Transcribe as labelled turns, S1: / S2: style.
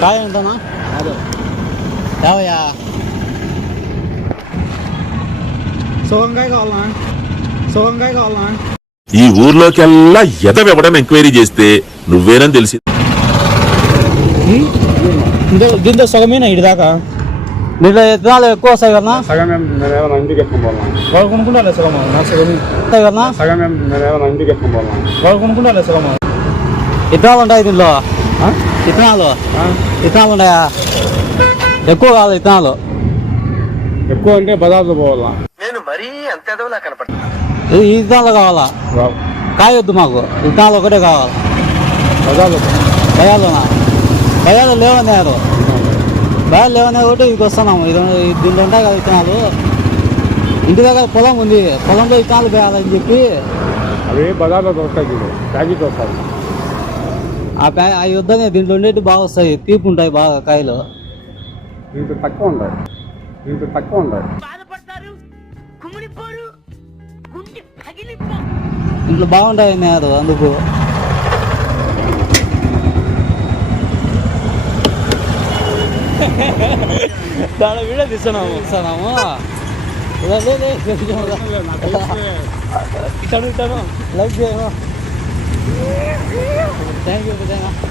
S1: కాయ ఎంతనా యావయ్యా.
S2: సోహంకాయ కావాలనా సోహంకాయ కావాలనా
S3: ఈ ఊర్లోకెల్లా ఎదవెవడం ఎంక్వైరీ చేస్తే నువ్వేనని తెలిసి
S1: దీంతో సగమేనా ఇటు దాకా దీంట్లో విత్తనాలు ఎక్కువ వస్తాయి కదా
S2: సగం ఇంటికి
S1: వాళ్ళు కొనుక్కుంటారు సగం సగం వస్తాయి కదా
S2: సగం ఇంటికి
S1: వాళ్ళు కొనుక్కుంటారు సగం విత్తనాలు ఉంటాయి దీంట్లో. విత్తనాలు విత్తనాలు ఉన్నాయా? ఎక్కువ కాదు విత్తనాలు
S2: ఎక్కువ అంటే బజార్లో పోవాలా?
S4: నేను మరీ అంత ఎదవలా కనపడుతున్నా
S1: ఇది ఈ విత్తనాలు కావాలా? కాయ వద్దు మాకు. విత్తనాలు ఒకటే కావాలి.
S2: బజార్లో
S1: భయాలునా భయాలు లేవన్నారు భయాలు లేవనే ఒకటి ఇదికి వస్తున్నాము. ఇది దీంట్లో ఉంటాయి కదా విత్తనాలు ఇంటి దగ్గర పొలం ఉంది. పొలంలో విత్తనాలు వేయాలని చెప్పి
S2: అవి బజార్లో దొరుకుతాయి ప్యాకెట్ వస్తాయి.
S1: ఆ ప్యా అవి వద్దనే దీంట్లో ఉండేవి బాగా వస్తాయి. తీపి ఉంటాయి బాగా కాయలు.
S2: తక్కువ తక్కువ
S5: కుమిడిపోరు గుండె పగిలిపో.
S1: ఇంట్లో బాగుంటాయి అన్నారు అందుకు. దాని వీడియో తీస్తున్నాము తీస్తున్నాము ఇతను ఇతను లైక్ చేయమా 等下又不在那